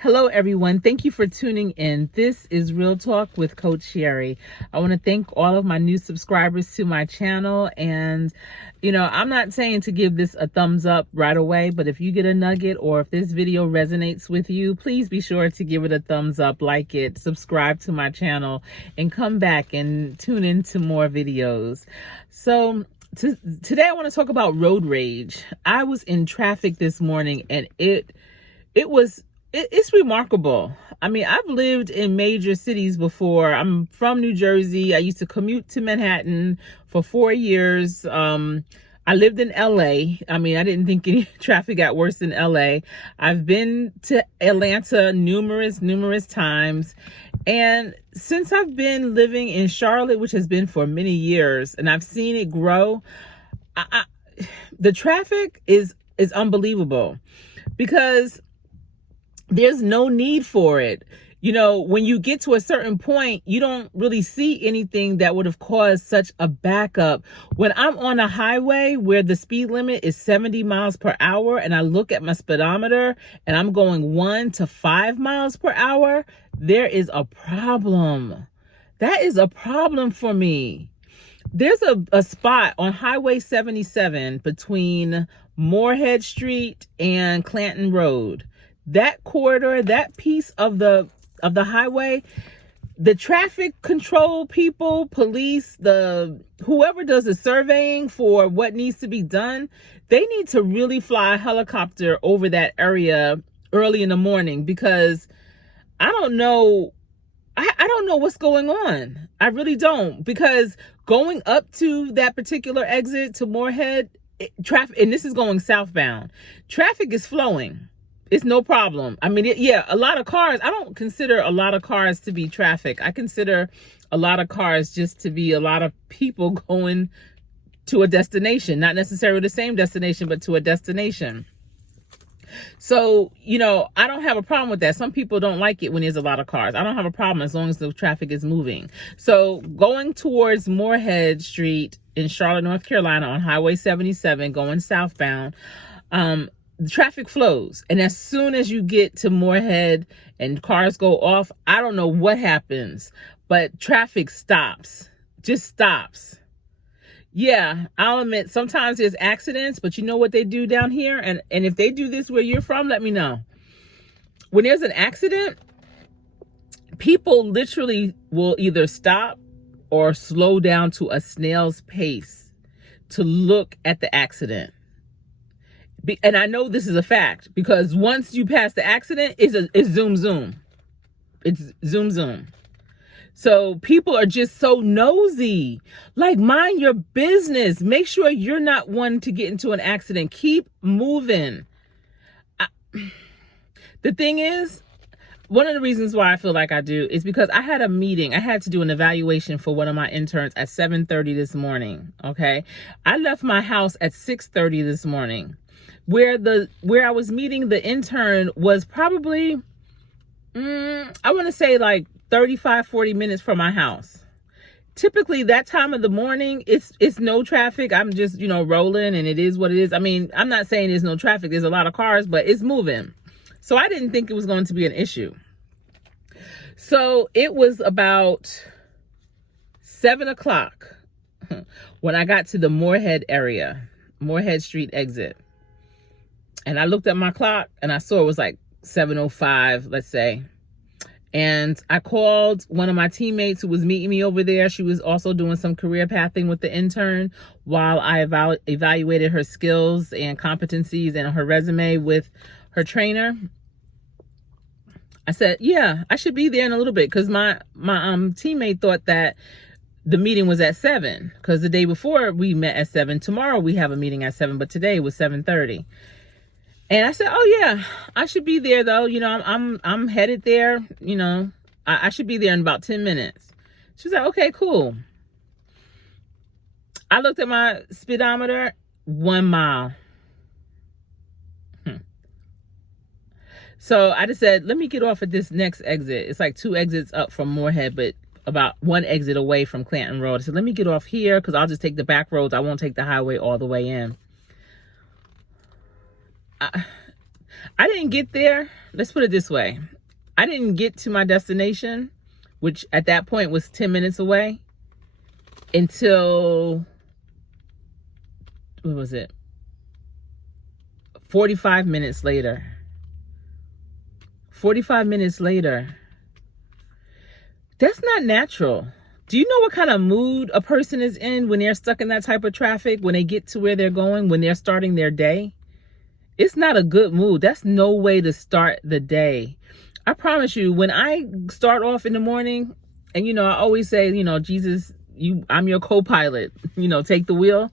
Hello, everyone. Thank you for tuning in. This is Real Talk with Coach Sherri. I want to thank all of my new subscribers to my channel. And, I'm not saying to give this a thumbs up right away, but if you get a nugget or if this video resonates with you, please be sure to give it a thumbs up, like it, subscribe to my channel, and come back and tune into more videos. So, today I want to talk about road rage. I was in traffic this morning and it's remarkable. I mean, I've lived in major cities before. I'm from New Jersey. I used to commute to Manhattan for 4 years. I lived in LA. I mean, I didn't think any traffic got worse in LA. I've been to Atlanta numerous times. And since I've been living in Charlotte, which has been for many years, and I've seen it grow, the traffic is unbelievable because there's no need for it. When you get to a certain point, you don't really see anything that would have caused such a backup. When I'm on a highway where the speed limit is 70 miles per hour and I look at my speedometer and I'm going 1 to 5 miles per hour, there is a problem. That is a problem for me. There's a spot on Highway 77 between Moorhead Street and Clanton Road. That corridor, that piece of the highway, the traffic control people, police, whoever does the surveying for what needs to be done, they need to really fly a helicopter over that area early in the morning, because I don't know what's going on. I really don't, because going up to that particular exit to Moorhead, traffic, and this is going southbound, traffic is flowing. It's no problem. I mean, a lot of cars. I don't consider a lot of cars to be traffic. I consider a lot of cars just to be a lot of people going to a destination, not necessarily the same destination, but to a destination. So, I don't have a problem with that. Some people don't like it when there's a lot of cars. I don't have a problem as long as the traffic is moving. So going towards Moorhead Street in Charlotte, North Carolina on Highway 77, going southbound, the traffic flows. And as soon as you get to Moorhead and cars go off, I don't know what happens, but traffic stops, just stops. Yeah, I'll admit sometimes there's accidents, but you know what they do down here? And if they do this where you're from, let me know. When there's an accident, people literally will either stop or slow down to a snail's pace to look at the accident. And I know this is a fact because once you pass the accident, it's zoom. It's zoom. So people are just so nosy. Like, mind your business. Make sure you're not one to get into an accident. Keep moving. The thing is, one of the reasons why I feel like I do is because I had a meeting. I had to do an evaluation for one of my interns at 7:30 this morning. Okay. I left my house at 6:30 this morning. Where I was meeting the intern was probably, I want to say like 35, 40 minutes from my house. Typically that time of the morning, it's no traffic. I'm just, rolling, and it is what it is. I mean, I'm not saying there's no traffic. There's a lot of cars, but it's moving. So I didn't think it was going to be an issue. So it was about 7:00 when I got to the Moorhead area, Moorhead Street exit. And I looked at my clock and I saw it was like 7:05, let's say. And I called one of my teammates who was meeting me over there. She was also doing some career pathing with the intern while I evaluated her skills and competencies and her resume with her trainer. I said, yeah, I should be there in a little bit, because my teammate thought that the meeting was at 7, because the day before we met at 7. Tomorrow we have a meeting at 7, but today was 7:30. And I said, oh yeah, I should be there though. I'm headed there. I should be there in about 10 minutes. She was like, okay, cool. I looked at my speedometer, 1 mile. So I just said, let me get off at this next exit. It's like 2 exits up from Moorhead, but about 1 exit away from Clanton Road. I said, let me get off here because I'll just take the back roads. I won't take the highway all the way in. I didn't get there. Let's put it this way. I didn't get to my destination, which at that point was 10 minutes away, until, what was it? 45 minutes later. 45 minutes later. That's not natural. Do you know what kind of mood a person is in when they're stuck in that type of traffic, when they get to where they're going, when they're starting their day? It's not a good mood. That's no way to start the day. I promise you, when I start off in the morning, and I always say, Jesus, I'm your co-pilot, take the wheel.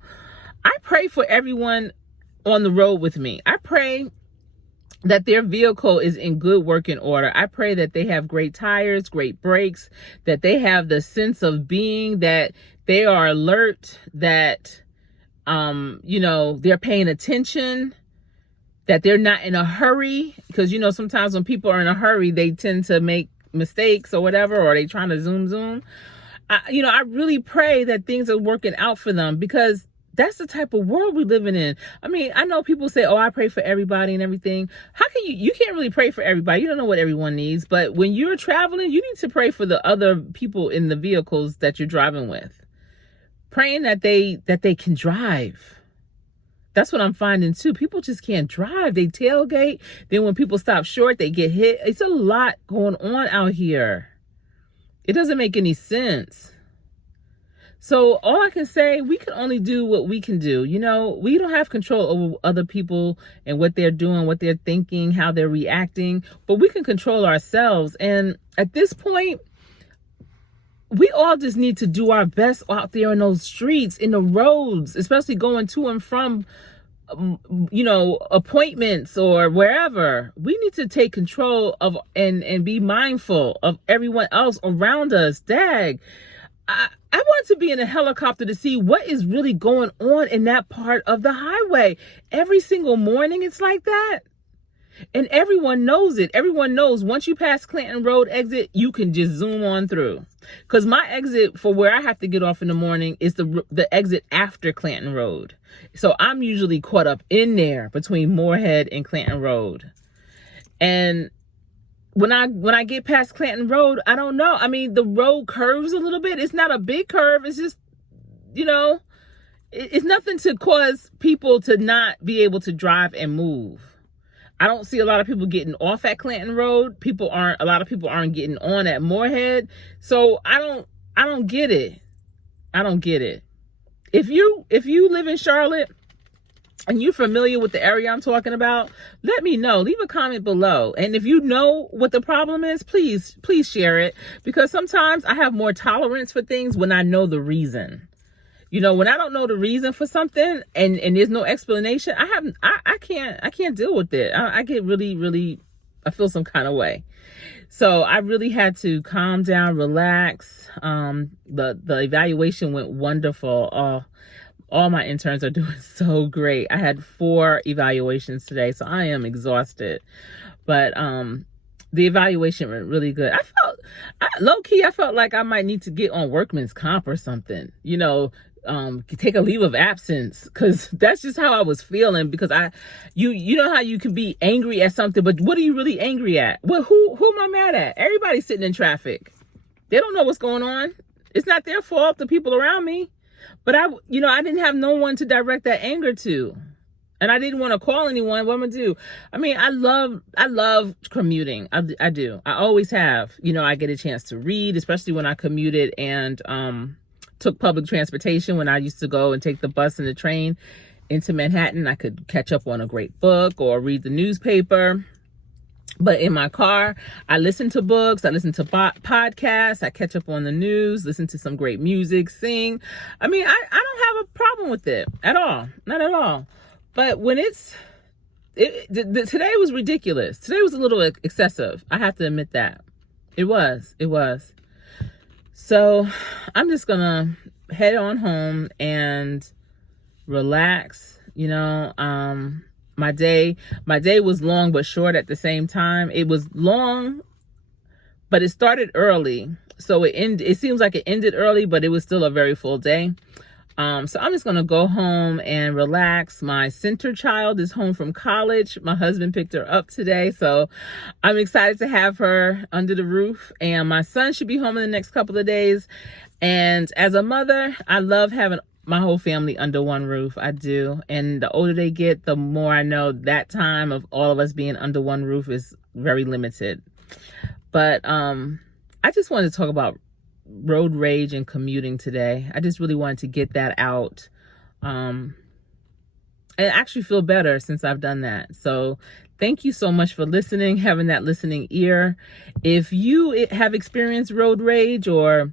I pray for everyone on the road with me. I pray that their vehicle is in good working order. I pray that they have great tires, great brakes, that they have the sense of being, that they are alert, that, they're paying attention, that they're not in a hurry. Because, sometimes when people are in a hurry, they tend to make mistakes or whatever, or they trying to zoom. I really pray that things are working out for them, because that's the type of world we're living in. I mean, I know people say, I pray for everybody and everything. How can you can't really pray for everybody. You don't know what everyone needs. But when you're traveling, you need to pray for the other people in the vehicles that you're driving with. Praying that they can drive. That's what I'm finding too. People just can't drive. They tailgate. Then when people stop short, they get hit. It's a lot going on out here. It doesn't make any sense. So all I can say, we can only do what we can do. We don't have control over other people and what they're doing, what they're thinking, how they're reacting, but we can control ourselves. And at this point, we all just need to do our best out there in those streets, in the roads, especially going to and from, appointments or wherever. We need to take control of and be mindful of everyone else around us. Dag. I want to be in a helicopter to see what is really going on in that part of the highway. Every single morning it's like that. And everyone knows it. Everyone knows once you pass Clanton Road exit, you can just zoom on through. Because my exit for where I have to get off in the morning is the exit after Clanton Road. So I'm usually caught up in there between Moorhead and Clanton Road. And when I get past Clanton Road, I don't know. I mean, the road curves a little bit. It's not a big curve. It's just, it's nothing to cause people to not be able to drive and move. I don't see a lot of people getting off at Clanton Road. A lot of people aren't getting on at Moorhead. So I don't get it. I don't get it. If you live in Charlotte and you're familiar with the area I'm talking about, let me know. Leave a comment below. And if you know what the problem is, please share it. Because sometimes I have more tolerance for things when I know the reason. When I don't know the reason for something and there's no explanation, I can't deal with it. I get really, I feel some kind of way. So I really had to calm down, relax. The evaluation went wonderful. All my interns are doing so great. I had 4 evaluations today, so I am exhausted. But the evaluation went really good. I felt like I might need to get on workman's comp or something. Take a leave of absence, because that's just how I was feeling. Because you know how you can be angry at something, but what are you really angry at? Well, who am I mad at? Everybody's sitting in traffic. They don't know what's going on. It's not their fault, the people around me. But I didn't have no one to direct that anger to. And I didn't want to call anyone. What am I gonna do? I mean, I love commuting. I do. I always have. I get a chance to read, especially when I commuted and took public transportation. When I used to go and take the bus and the train into Manhattan, I could catch up on a great book or read the newspaper. But in my car, I listen to books, I listen to podcasts, I catch up on the news, listen to some great music, sing. I mean, I don't have a problem with it at all. Not at all. But when today was ridiculous. Today was a little excessive. I have to admit that. It was. So I'm just gonna head on home and relax. My day was long but short at the same time. It was long, but it started early. So it seems like it ended early, but it was still a very full day. So I'm just going to go home and relax. My center child is home from college. My husband picked her up today, so I'm excited to have her under the roof. And my son should be home in the next couple of days. And as a mother, I love having my whole family under one roof. I do. And the older they get, the more I know that time of all of us being under one roof is very limited. But I just wanted to talk about road rage and commuting today. I just really wanted to get that out and actually feel better since I've done that. So thank you so much for listening, having that listening ear. If you have experienced road rage or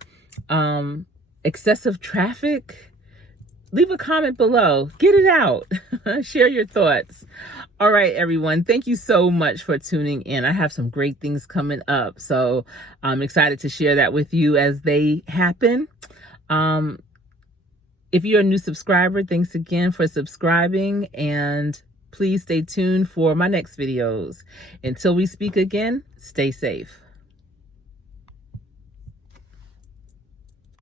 excessive traffic, leave a comment below. Get it out. Share your thoughts. All right, everyone. Thank you so much for tuning in. I have some great things coming up, so I'm excited to share that with you as they happen. If you're a new subscriber, thanks again for subscribing, and please stay tuned for my next videos. Until we speak again, stay safe.